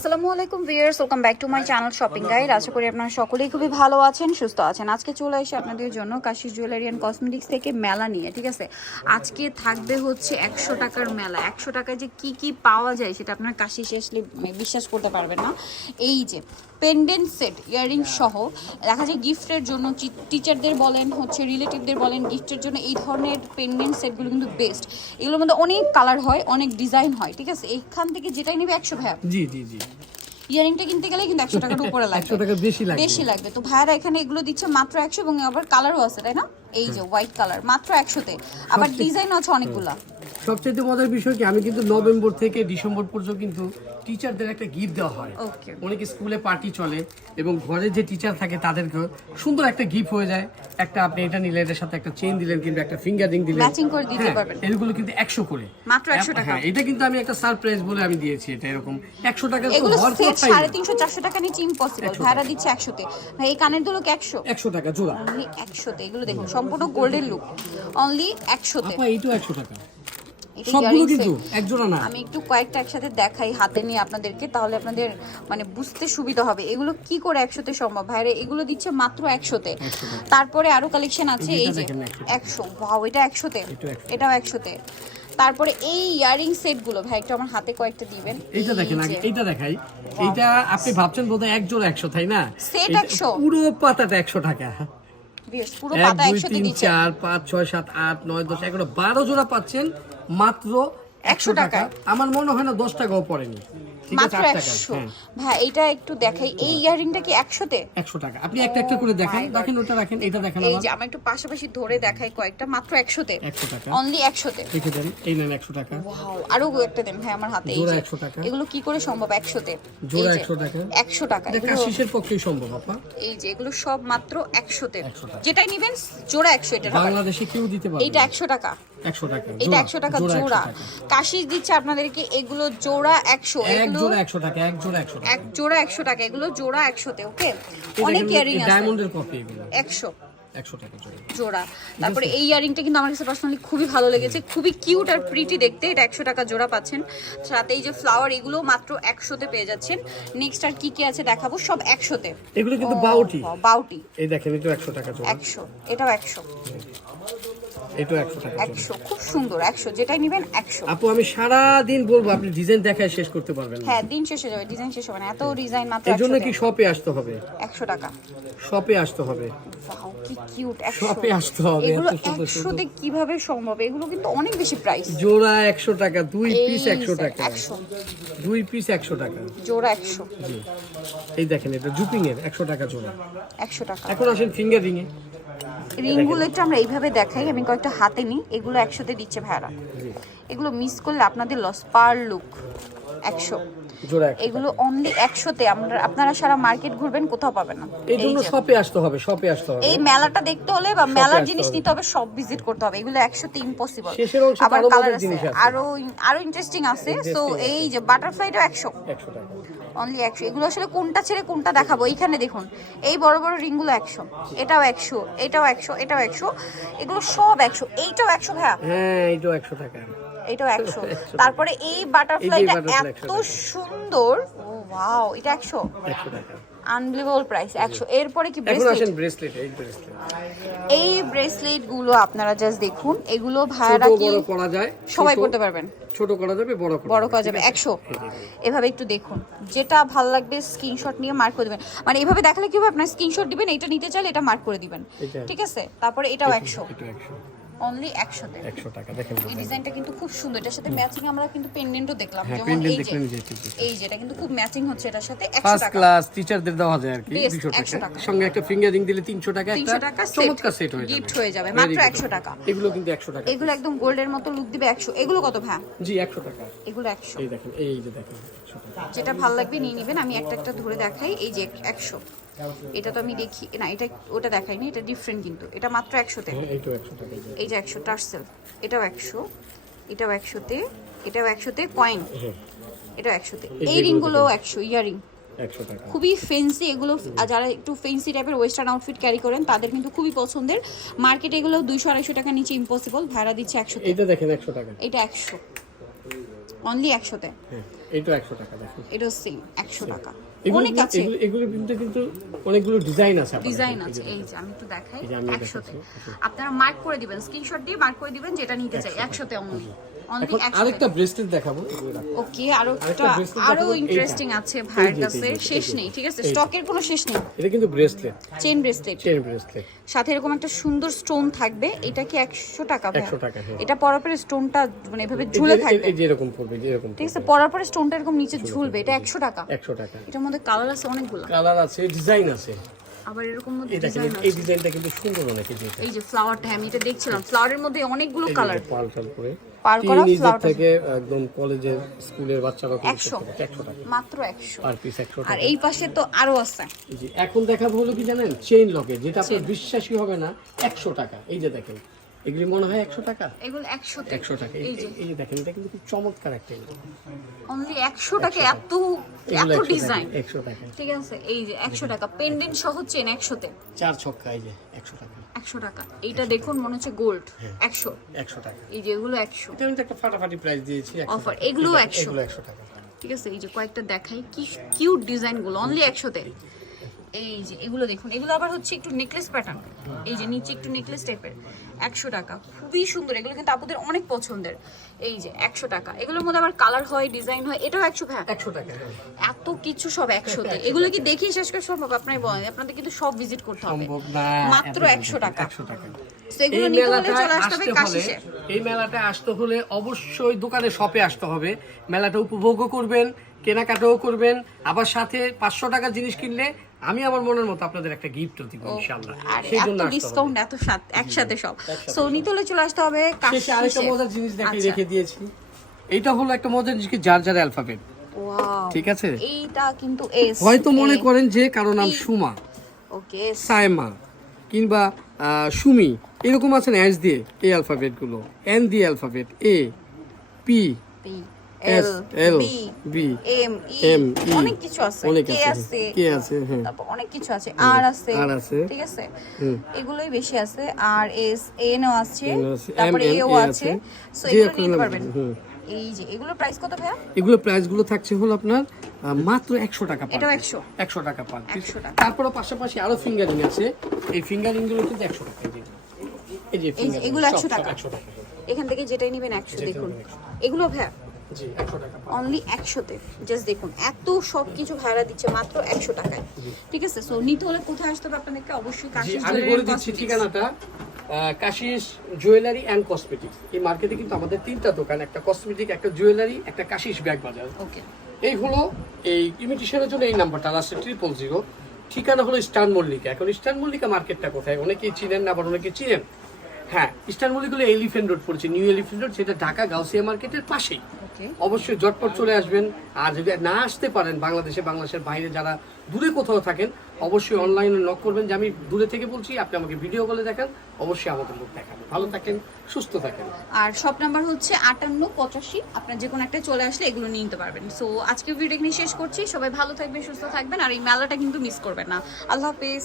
আসসালামু আলাইকুম viewers, welcome back to my channel shopping guide. আশা করি আপনারা সকলেই খুবই ভালো আছেন, সুস্থ আছেন। আজকে চলে আসি আপনাদের জন্য কাশি জুয়েলারি অ্যান্ড কসমেটিক্স থেকে মেলা নিয়ে। ঠিক আছে, আজকে থাকবে হচ্ছে 100 টাকার মেলা। 100 টাকায় যে কি কি পাওয়া যায় সেটা আপনার কাশি শেষলে বিশ্বাস করতে পারবেন না। এই যে পেন্ডেন্ট সেট, ইয়াররিং সহ দেখা যায় গিফটের জন্য, টিচারদের বলেন হচ্ছে রিলেটিভদের বলেন, গিফটের জন্য এই ধরনের পেন্ডেন্ট সেটগুলো কিন্তু বেস্ট। এগুলোর মধ্যে অনেক কালার হয়, অনেক ডিজাইন হয়। ঠিক আছে, এইখান থেকে যেটাই নেবে 100 ভাইয়া। জি জি জি, ইয়ারিংটা কিনতে গেলে কিন্তু 100 টাকার উপরে লাগবে, 100 টাকা বেশি লাগবে। তো ভাইয়ারা এখানে এগুলো দিচ্ছে মাত্র 100 এবং আবার কালারও আছে, তাই না? এই যে হোয়াইট কালার মাত্র 100-তে, আবার ডিজাইন আছে অনেকগুলা। সবচেয়ে মজার বিষয় কি, আমি কিন্তু নভেম্বর থেকে ডিসেম্বর পর্যন্ত কিন্তু টিচারদের একটা গিফট দেওয়া হয়। ওকে, অনেকে স্কুলে পার্টি চলে এবং ঘরে যে টিচার থাকে তাদেরকে সুন্দর একটা গিফট হয়ে যায়। একটা আপনি এটা নিলেন, এটার সাথে একটা চেইন দিলেন কিংবা একটা ফিঙ্গার রিং দিলেন, ম্যাচিং করে দিতে পারবেন। এগুলো কিন্তু 100 করে, মাত্র 100 টাকা। হ্যাঁ, এটা কিন্তু আমি একটা সারপ্রাইজ বলে আমি দিয়েছি। এটা এরকম 100 টাকা তো এগুলো হওয়ার সেট কথাই না। 350-400 টাকা নিচে ইম্পসিবল, ভাইয়ারা দিচ্ছে 100-তে। ভাই এই কানের দুলো কি 100? 100 টাকা জোড়া, অনলি 100-তে। এগুলো দেখুন সম্পূর্ণ গোল্ডের লুক, অনলি 100-তে। আপা এইটাও 100 টাকা, এটা সবগুলো earring কিন্তু set। এক জোড়া না। আমি একটু কয়েকটা একসাথে দেখাই হাতে নিয়ে আপনাদেরকে, তাহলে আপনাদের মানে বুঝতে সুবিধা হবে এগুলো কি করে 100-তে সম্ভব। ভাইরে এগুলো দিচ্ছে মাত্র 100-তে। তারপরে আরো কালেকশন আছে, এই যে 100, ওয়াও, এটা 100-তে, এটাও 100-তে। তারপরে এই ইয়ারিং সেট গুলো ভাই একটু আমার হাতে কয়েকটা দিবেন। এইটা দেখেন, আগে এইটা দেখাই। এইটা আপনি ভাবছেন বোধহয় এক জোড়া 100, তাই না? সেট 100, পুরো পাতাটা 100 টাকা। বেশ, পুরো 1 পাতা 2 100-তে 3 দিচ্ছে। 4 5 6 7 8 9 10 11 12 জোড়া পাচ্ছেন মাত্র 100 টাকা। আমার মনে হয় না 10 টাকাও পড়েনি। ঠিক আছে, মাত্র 8 টাকা। 100। ভাই এটা একটু দেখাই, এই ইয়ারিংটা কি 100-তে? 100 টাকা। আপনি একটা একটা করে দেখেন, দেখেন ওটা রাখেন, এটা দেখেন। এই যে আমি একটু পাশাপাশি ধরে দেখাই কয়েকটা, মাত্র 100-তে, 100 টাকা, অনলি 100-তে। দেখে দেন, এই নেন 100 টাকা। ওয়াও, আরো একটা দেন ভাই আমার হাতে। এই জোড়া যে 100 টাকা। এগুলো কি করে সম্ভব 100-তে? জোড়া 100 টাকা, 100 টাকা। এটা এগুলো কাশিসের পক্ষেই সম্ভব আপা। এই যে এগুলো সব মাত্র 100-তে, 100 টাকা। যেটাই নেবেন জোড়া 100। এটা বাংলাদেশে কেউ দিতে পারবে এইটা না। 100 টাকা, 100 টাকা এটা 100 টাকা জোড়া। কাশিস দিচ্ছে আপনাদেরকে এগুলো জোড়া 100, এক এগুলো জোড়া 100 টাকা, এক জোড়া 100 টাকা। এক জোড়া 100 টাকা, এগুলো জোড়া 100-তে। ওকে, অনেক ইয়ারিং আছে, ডায়মন্ডের কপি এগুলো 100 টাকা জোড়া। জোড়া। তারপরে এই ইয়ারিংটা কিন্তু আমার কাছে পার্সোনালি খুবই ভালো লেগেছে, খুবই কিউট আর প্রিটি দেখতে। এটা 100 টাকা জোড়া পাচ্ছেন, সাথে এই যে ফ্লাওয়ার, এগুলো মাত্র 100-তে পেয়ে যাচ্ছেন। নেক্সট আর কি কি আছে দেখাবো, সব 100-তে। এগুলো কিন্তু বাউটি, বাউটি এই দেখেন, এটা 100 টাকা জোড়া। 100, এটাও 100, এটাও 100 টাকা জোড়া। 100, খুব সুন্দর। 100, যেটাই নেবেন 100। আপু আমি সারা দিন বলবো, আপনি ডিজাইন দেখায় শেষ করতে পারবেন না। হ্যাঁ, দিন শেষ হয়ে যাবে, ডিজাইন শেষ হবে না, এত ডিজাইন মাত্র এর জন্য 100-তে। কি শপে আসতে হবে? 100 টাকা, শপে আসতে হবে, ওয়াও কি কিউট। 100, শপে আসতে হবে। এগুলো এত সুন্দর 100-তে কিভাবে সম্ভব? এগুলো কিন্তু অনেক বেশি প্রাইস। জোড়া 100 টাকা, দুই পিস এই 100 টাকা, 100, দুই পিস 100 টাকা। জোড়া 100, জি, এই দেখেন, এটা জুপিং এর 100 টাকা জোড়া। 100 টাকা। এখন আসেন ফিঙ্গার রিং এ। রিংগুলো একটু আমরা এইভাবে দেখাই, আমি কয়েকটা হাতে নিই। এগুলো 100-তে দিচ্ছে ভাইরা, এগুলো মিস করলে আপনাদের লস। পার লুক 100, জোড়া 100 এগুলো অনলি 100-তে। আপনারা সারা মার্কেট ঘুরবেন, কোথাও পাবেন না। এই জন্য শপে আসতে হবে, শপে আসতে হবে। এই মেলাটা দেখতে হলে বা মেলার আসতে জিনিস হবে। নিতে হবে, সব ভিজিট করতে হবে। এগুলো 100-তে ইম্পসিবল। শেষের অংশে আবার আরো কালার মজার আছে, জিনিস আছে। আরো ইন্টারেস্টিং আছে। সো এই যে বাটারফ্লাইটাও 100, 100 টাকা। অনলি 100। এগুলো আসলে কোনটা ছেড়ে কোনটা দেখাবো, এইখানে দেখুন এই বড় বড় রিংগুলো 100, এটাও 100, এটাও 100, এটাও 100, এগুলো সব 100। এইটাও 100 ভাইয়া, হ্যাঁ, এটাও 100 টাকা। এটাও 100। তারপরে এই বাটারফ্লাইটা butterfly এত সুন্দর, ওয়াও, এটা 100, 100 টাকা। Unbelievable price 100। এরপরে কি এখন ব্রেসলেট? আসেন ব্রেসলেট, এই ব্রেসলেট। এই ব্রেসলেট গুলো আপনারা জাস্ট দেখুন, এগুলো ভাইয়ারা ছোট কি বড় করা যায়, সবাই ছোট- করতে পারবেন, ছোট করা যাবে, বড় করা যাবে। 100, এভাবে একটু দেখুন, যেটা ভালো লাগবে স্ক্রিনশট নিয়ে মার্ক করে দিবেন। মানে এভাবে দেখালে কি হবে, আপনার স্ক্রিনশট দিবেন, এটা নিতে চাইলে এটা মার্ক করে দিবেন, এটা। ঠিক আছে? তারপরে এটাও 100, এটা 100, অনলি 100-তে। 100 টাকা। দেখেন এই ডিজাইনটা কিন্তু খুব সুন্দর, এটার সাথে ম্যাচিং আমরা কিন্তু পেন্ডেন্টও দেখলাম, হ্যাঁ, যেমন pendant এই যে দেখলেন, যে ঠিক আছে। এই যে এটা কিন্তু খুব ম্যাচিং হচ্ছে এটার সাথে। 100 ফার্স্ট টাকা, ক্লাস টিচারদের দেওয়া যায় আর কি, Best, 200 100 টাকা। টাকা। সঙ্গে একটা ফিঙ্গার রিং দিলে 300 টাকা, 300 একটা টাকা চমৎকার সেট হয়ে যাবে, গিফট হয়ে যাবে, Very মাত্র good। 100 টাকা। এগুলো কিন্তু 100 টাকা। এগুলো একদম গোল্ডের মতো লুক দিবে 100। এগুলো কত ভাই? জি, 100 টাকা। এগুলো 100, এই দেখেন, এই যে দেখেন, 100 টাকা। যেটা ভালো লাগবে নিয়ে নেবেন। আমি একটা একটা ধরে দেখাই। এই যে 100, এটা তো আমি দেখি না, এটা ওটা দেখাইনি, এটা ডিফারেন্ট কিন্তু, এটা মাত্র 100-তে। হ্যাঁ, এইটাও 100 টাকা। এই যে 100 টার্সেল, এটাও 100, এটাও 100-তে, এটাও 100-তে কয়েন, এটাও 100-তে। এই রিংগুলো 100, ইয়ারিং 100 টাকা। খুবই ফেন্সি এগুলো। যারা একটু ফেন্সি টাইপের ওয়েস্টার্ন আউটফিট ক্যারি করেন তাদের কিন্তু খুবই পছন্দের। মার্কেটে এগুলো 200-250 টাকা নিচে ইম্পসিবল, ভাড়া দিচ্ছে 100-তে। এইটা দেখেন, 100 টাকা। এটা 100, অনলি 100-তে। এইটা 100 টাকা দেখুন। এটা সেম 100 টাকা। এগুলো অনেক আছে, এগুলো কিন্তু অনেকগুলো ডিজাইন আছে আপনাদের। ডিজাইন আছে। এই যে আমি একটু দেখাই, এই যে আমি 100 তে আপনারা মার্ক করে দিবেন, স্ক্রিনশট দিয়ে মার্ক করে দিবেন যেটা নিতে চাই। 100 তে অনলি এখন 100 আরেকটা ব্রেসলেট দেখাবো। ওকে, আরো আরেকটা একটা bracelet আরো দেখাবো, ইন্টারেস্টিং এইটা। আছে ভাইয়ের এই যে, কাছে, এই যে, শেষ এই যে। নেই, ঠিক আছে? এই যে। স্টকের কোনো শেষ নেই। এটা কিন্তু bracelet, chain bracelet, chain bracelet, সাথে এরকম একটা সুন্দর স্টোন থাকবে। এটা কি 100 টাকা ভাই? 100 টাকা, হ্যাঁ। এটা পরার পরে স্টোনটা মানে এভাবে ঝুলে থাকবে, এই যে এরকম পড়বে, যে এরকম ঠিক আছে? পরার পরে স্টোনটা এরকম নিচে ঝুলবে। এটা 100 টাকা। 100 টাকা। এটার মধ্যে কালার আছে অনেকগুলো, কালার আছে, ডিজাইন আছে। আবার এরকম মধ্যে এই দেখেন, ডিজাইন এই আছে। ডিজাইনটা কিন্তু সুন্দর অনেক। এই যে এটা, এই যে ফ্লাওয়ারটা আমি এটা দেখছিলাম, ফ্লাওয়ারের মধ্যে অনেকগুলো কালার, পাল টাল করে পার করা টিনেজার ফ্লাওয়ার থেকে একদম কলেজের স্কুলের বাচ্চারা 100 100 টাকা মাত্র 100। পার পিস, 100 আর টাকা। এই পাশে তো আরো আছে। এই যে এখন দেখাবো হলো কি জানেন, চেইন লকেট, যেটা আপনার বিশ্বাসই হবে না, 100 টাকা। এই যে দেখেন, এগুলি মনে হয় 100 টাকা, এগুলো 100 তে, 100 টাকা। এই যে এই যে দেখেন, এটা কিন্তু খুব চমৎকার একটা অনলি 100 টাকা। এত এগুলো এত 100 ডিজাইন, টাকা, 100 টাকা। ঠিক আছে? এই যে 100 টাকা পেন্ডেন্ট সহ চেন 100 তে, 4 ছক্কা, এই যে 100 টাকা, 100 টাকা। এইটা দেখুন মনে হচ্ছে গোল্ড, 100। 100 টাকা। এই যে এগুলো 100 এটা কিন্তু একটা ফাটাফাটি প্রাইস দিয়েছি, 100 অফার। টাকা। এগুলো 100, এগুলো 100 টাকা। ঠিক আছে? এই যে কয়েকটা দেখাই, কি কিউট ডিজাইন গুলো অনলি 100 তে। এই যে এগুলো দেখুন, এগুলো আবার হচ্ছে একটু নেকলেস প্যাটার্ন, এই যে নিচে একটু নেকলেস টাইপের, 100 টাকা। খুবই সুন্দর, এগুলো কিন্তু আপুদের অনেক পছন্দের। এই যে 100 টাকা। এগুলোর মধ্যে আবার কালার হয়, ডিজাইন হয়, এটাও 100 ভাই। 100 টাকা, হ্যাঁ। এত কিছু সব 100 তে। এগুলো কি দেখেই শেষ করা সম্ভব? আপনারা বলেন, আপনাদের কিন্তু সব ভিজিট করতে হবে। সম্ভব না, মাত্র 100 টাকা। 100 টাকা। তো এগুলো নিতে হলে চলে আসতে হবে কাশিসে। এই মেলাটা আসতে হলে অবশ্যই দোকানে শপে আসতে হবে। মেলাটা উপভোগও করবেন, কেনাকাটাও করবেন, আবার সাথে 500 টাকার জিনিস কিনলে আমি আমার মনের মতো আপনাদের একটা গিফটও দিব ইনশাআল্লাহ। আর সেই এত জন্য আসতে হবে। ডিসকাউন্ট, এত একসাথে সব। সো নিতে হলে চলে আসতে হবে শেষে আরেকটা কাশিসে। মজার জিনিস আচ্ছা। রেখে দিয়েছি। এইটা হলো একটা মজার জিনিস, কি যার যার অ্যালফাবেট, ওয়াও, ঠিক আছে? এইটা কিন্তু এস, হয়তো মনে করেন যে কারো নাম সুমা, ওকে, সাইমা কিংবা সুমি, এরকম আছে না এস দিয়ে এই অ্যালফাবেট গুলো, এন দিয়ে alphabet, A P P S L B M M E, অনেক কিছু আছে, অনেক কে আছে, আছে, কে আছে, হ্যাঁ, তারপর অনেক কিছু আছে, আর আছে, আর আছে, ঠিক আছে? হুম। এগুলোই বেশি আছে। আর এস এন ও আছে, N ও আছে, তারপরে M, N, A O A আছে। আছে। সো যে এগুলো আপনার নিতে নাম- পারবেন। হুম। এই যে এগুলোর প্রাইস কত ভাইয়া? এগুলো প্রাইস গুলো থাকছে হলো আপনার মাত্র 100 টাকা পার এটাও piece। 100 100 টাকা পার piece। 100 টাকা। তারপরে পাশাপাশি আরো ফিঙ্গারিং আছে, এই ফিঙ্গারিং গুলো কিন্তু 100 টাকা। এই যে এই যে fingering, এগুলো সব 100 টাকা। 100 টাকা। এখান থেকে যেটাই নেবেন 100। দেখুন এগুলো ভাইয়া জি 100 টাকা পার। অনলি 100 তে। জাস্ট দেখুন এত সবকিছু ভাড়া দিচ্ছে মাত্র 100 টাকায়, ঠিক আছে? সো নিতে হলে কোথায় আসতে হবে আপনাদেরকে? অবশ্যই জি, কাশিস আমি বলে দিচ্ছি ঠিকানাটা, কাশিস জুয়েলারি অ্যান্ড কসমেটিক্স। এই মার্কেটে কিন্তু আমাদের 3টা দোকান, একটা কসমেটিক, একটা জুয়েলারি, একটা কাশিস ব্যাগ বাজার। ওকে, এই হলো এই ইমিটেশনের জন্য এই নাম্বারটা লাস্টে 000। ঠিকানা হলো ইস্টার্ন মল্লিকা। এখন ইস্টার্ন মল্লিকা মার্কেটটা কোথায় অনেকেই চিনেন না, আবার অনেকে চিনেন। হ্যাঁ, ইস্টার্ন মল্লিকা হলো এলিফ্যান্ট রোড পড়ছে, নিউ এলিফ্যান্ট রোড, যেটা ঢাকা গাউসিয়া মার্কেটের পাশেই। ওকে। অবশ্যই ঝটপট চলে আসবেন। আর যদি না আসতে পারেন, বাংলাদেশের বাইরে যারা দূরে কোথাও থাকেন, অবশ্যই অনলাইনে নক করবেন যে আমি দূরে থেকে বলছি, আপনি আমাকে ভিডিও কলে দেখান, অবশ্যই আমাদের লোক দেখাবেন। ভালো থাকেন, সুস্থ থাকেন। আর শপ নাম্বার হচ্ছে 5885। আপনার যে কোনো একটা চলে আসলে এগুলো নিয়ে নিতে পারবেন। সো আজকে ভিডিও এখানে শেষ করছি। সবাই ভালো থাকবেন, সুস্থ থাকবেন, আর এই মেলাটা কিন্তু মিস করবেন না। আল্লাহ হাফেজ।